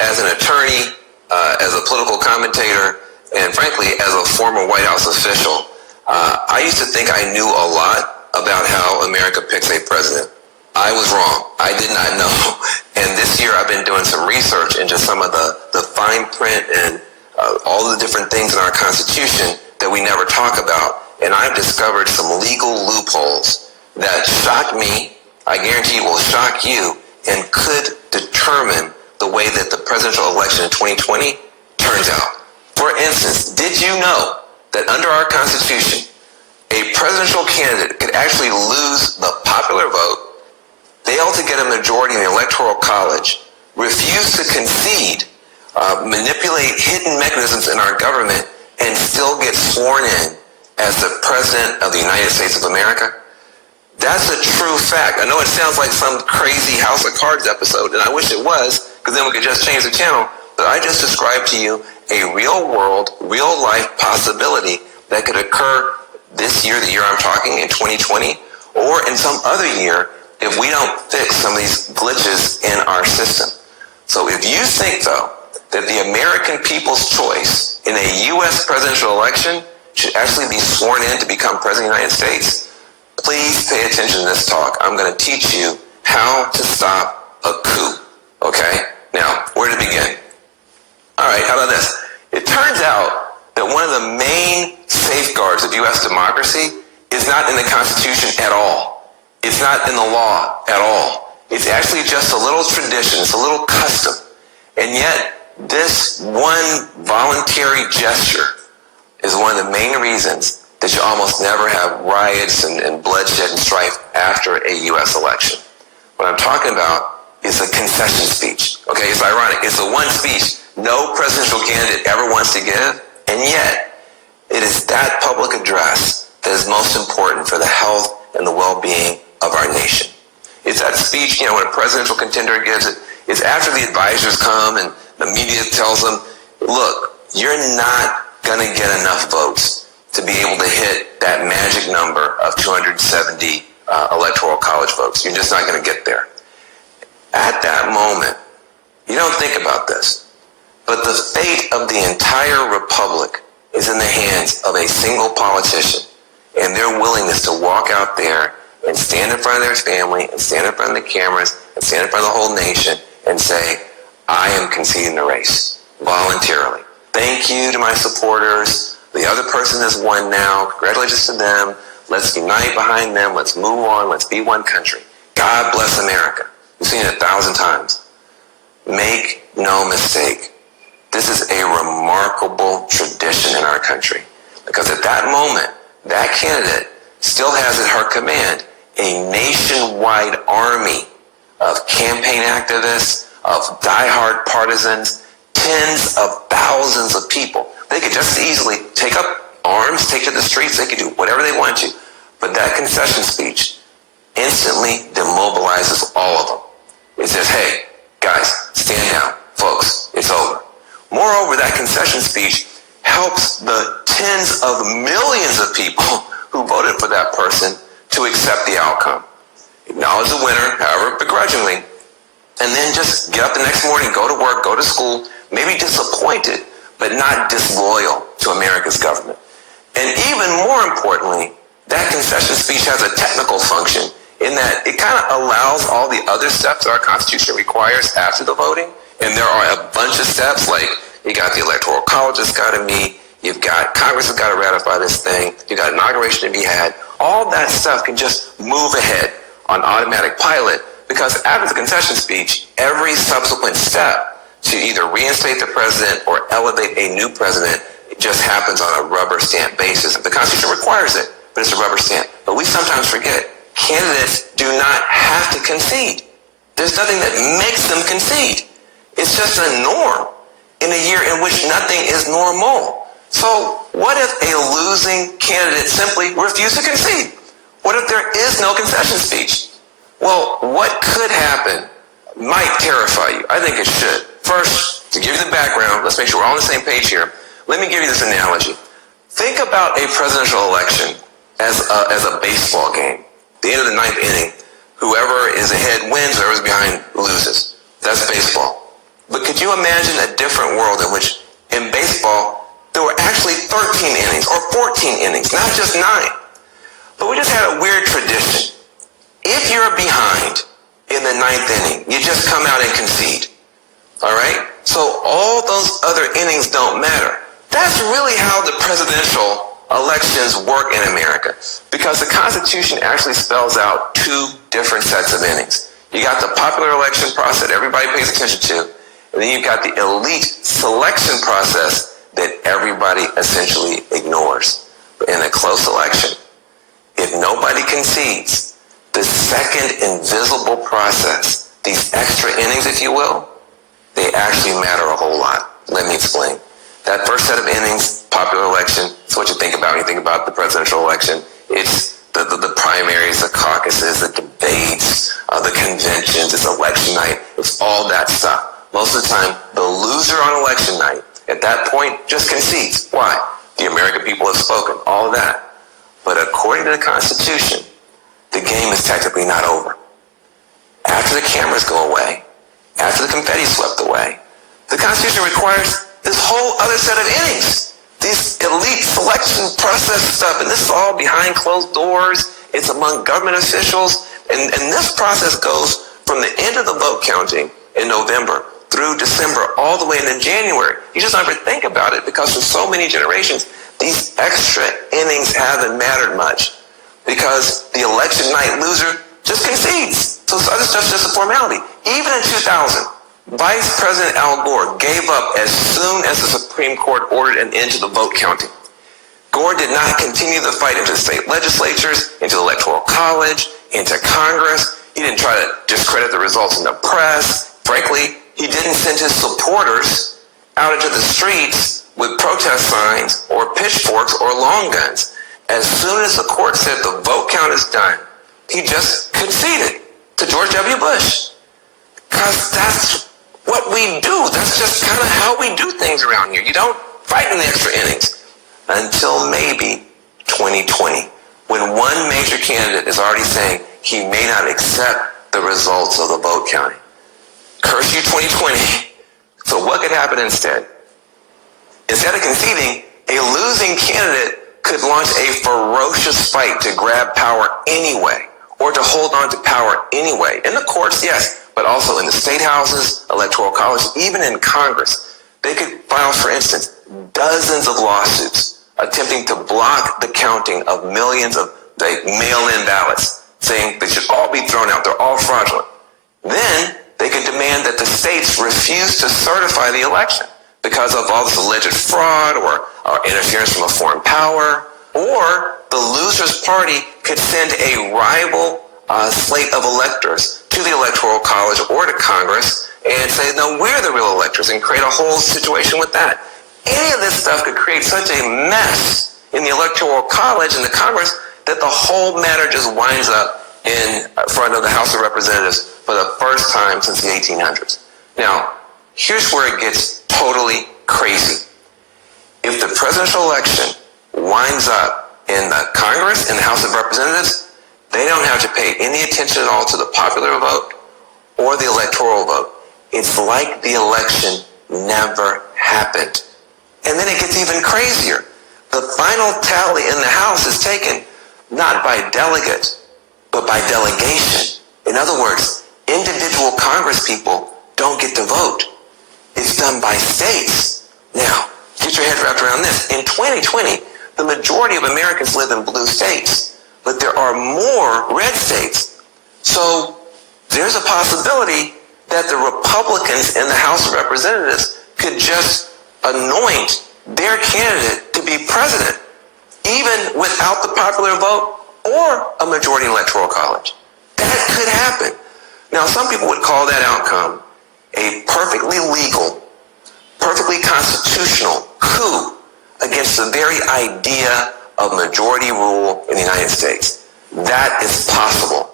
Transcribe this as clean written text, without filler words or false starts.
as an attorney, as a political commentator, and frankly, as a former White House official, I used to think I knew a lot about how America picks a president. I was wrong. I did not know. And this year I've been doing some research into some of the fine print and all the different things in our Constitution that we never talk about. And I've discovered some legal loopholes that shock me, I guarantee will shock you, and could determine the way that the presidential election in 2020 turns out. For instance, did you know that under our Constitution, a presidential candidate could actually lose the popular vote, fail to get a majority in the Electoral College, refuse to concede, manipulate hidden mechanisms in our government, and still get sworn in as the President of the United States of America? That's a true fact. I know it sounds like some crazy House of Cards episode, and I wish it was, because then we could just change the channel. But I just described to you a real world, real life possibility that could occur this year, the year I'm talking, in 2020, or in some other year if we don't fix some of these glitches in our system. So if you think, though, that the American people's choice in a U.S. presidential election should actually be sworn in to become President of the United States, please pay attention to this talk. I'm going to teach you how to stop a coup, okay? Now, where to begin? All right, how about this? It turns out that one of the main safeguards of U.S. democracy is not in the Constitution at all. It's not in the law at all. It's actually just a little tradition. It's a little custom. And yet, this one voluntary gesture is one of the main reasons that you almost never have riots and bloodshed and strife after a U.S. election. What I'm talking about is a concession speech. Okay, it's ironic. It's the one speech no presidential candidate ever wants to give, and yet it is that public address that is most important for the health and the well-being of our nation. It's that speech, when a presidential contender gives it. It's after the advisors come and the media tells them, look, you're not going to get enough votes to be able to hit that magic number of 270 electoral college votes. You're just not going to get there. At that moment, you don't think about this, but the fate of the entire republic is in the hands of a single politician and their willingness to walk out there and stand in front of their family and stand in front of the cameras and stand in front of the whole nation and say, I am conceding the race voluntarily. Thank you to my supporters. The other person has won now. Congratulations to them. Let's unite behind them. Let's move on. Let's be one country. God bless America. We've seen it 1,000 times. Make no mistake. This is a remarkable tradition in our country, because at that moment, that candidate still has at her command a nationwide army of campaign activists, of diehard partisans, tens of thousands of people. They could just easily take up arms, take to the streets, they could do whatever they want to. But that concession speech instantly demobilizes all of them. It says, hey, guys, stand down. Folks, it's over. Moreover, that concession speech helps the tens of millions of people who voted for that person to accept the outcome. Acknowledge the winner, however begrudgingly, and then just get up the next morning, go to work, go to school, maybe disappointed, but not disloyal to America's government. And even more importantly, that concession speech has a technical function in that it kind of allows all the other steps that our Constitution requires after the voting. And there are a bunch of steps, like you got the Electoral College that's got to meet, you've got Congress has got to ratify this thing, you got inauguration to be had. All that stuff can just move ahead on automatic pilot, because after the concession speech, every subsequent step to either reinstate the president or elevate a new president, it just happens on a rubber stamp basis. The Constitution requires it, but it's a rubber stamp. But we sometimes forget, candidates do not have to concede. There's nothing that makes them concede. It's just a norm in a year in which nothing is normal. So what if a losing candidate simply refused to concede? What if there is no concession speech? Well, what could happen might terrify you. I think it should. First, to give you the background, let's make sure we're all on the same page here. Let me give you this analogy. Think about a presidential election as a baseball game. At the end of the ninth inning, whoever is ahead wins, whoever's behind loses. That's baseball. But could you imagine a different world in which in baseball there were actually 13 innings or 14 innings, not just 9? But we just had a weird tradition. If you're behind in the 9th inning, you just come out and concede. All right? So all those other innings don't matter. That's really how the presidential elections work in America, because the Constitution actually spells out 2 different sets of innings. You got the popular election process that everybody pays attention to, and then you've got the elite selection process that everybody essentially ignores. But in a close election, if nobody concedes, the second invisible process, these extra innings, if you will, they actually matter a whole lot. Let me explain. That first set of innings, popular election, it's what you think about when you think about the presidential election. It's the primaries, the caucuses, the debates, the conventions, it's election night, it's all that stuff. Most of the time, the loser on election night, at that point, just concedes. Why? The American people have spoken, all of that. But according to the Constitution, the game is technically not over. After the cameras go away, after the confetti swept away, the Constitution requires this whole other set of innings, this elite selection process stuff, and this is all behind closed doors. It's among government officials, and this process goes from the end of the vote counting in November through December all the way into January. You just never think about it because for so many generations, these extra innings haven't mattered much because the election night loser just concedes. So other stuff's just a formality. Even in 2000, Vice President Al Gore gave up as soon as the Supreme Court ordered an end to the vote counting. Gore did not continue the fight into the state legislatures, into the Electoral College, into Congress. He didn't try to discredit the results in the press. Frankly, he didn't send his supporters out into the streets with protest signs or pitchforks or long guns. As soon as the court said the vote count is done, he just conceded to George W. Bush. Because that's what we do. That's just kind of how we do things around here. You don't fight in the extra innings until maybe 2020, when one major candidate is already saying he may not accept the results of the vote counting. Curse you 2020. So what could happen instead? Instead of conceding, a losing candidate could launch a ferocious fight to grab power anyway, or to hold on to power anyway. In the courts, yes, but also in the state houses, electoral college, even in Congress. They could file, for instance, dozens of lawsuits attempting to block the counting of millions of mail-in ballots, saying they should all be thrown out, they're all fraudulent. Then they could demand that the states refuse to certify the election because of all this alleged fraud or interference from a foreign power, or the loser's party could send a rival slate of electors to the Electoral College or to Congress and say, no, we're the real electors, and create a whole situation with that. Any of this stuff could create such a mess in the Electoral College and the Congress that the whole matter just winds up in front of the House of Representatives for the first time since the 1800s. Now, here's where it gets totally crazy. If the presidential election winds up in the Congress and the House of Representatives, they don't have to pay any attention at all to the popular vote or the electoral vote. It's like the election never happened. And then it gets even crazier. The final tally in the House is taken not by delegates, but by delegation. In other words, individual Congress people don't get to vote. It's done by states. Now, get your head wrapped around this. In 2020, the majority of Americans live in blue states, but there are more red states. So there's a possibility that the Republicans in the House of Representatives could just anoint their candidate to be president, even without the popular vote or a majority electoral college. That could happen. Now, some people would call that outcome a perfectly legal, perfectly constitutional coup against the very idea of majority rule in the United States. That is possible.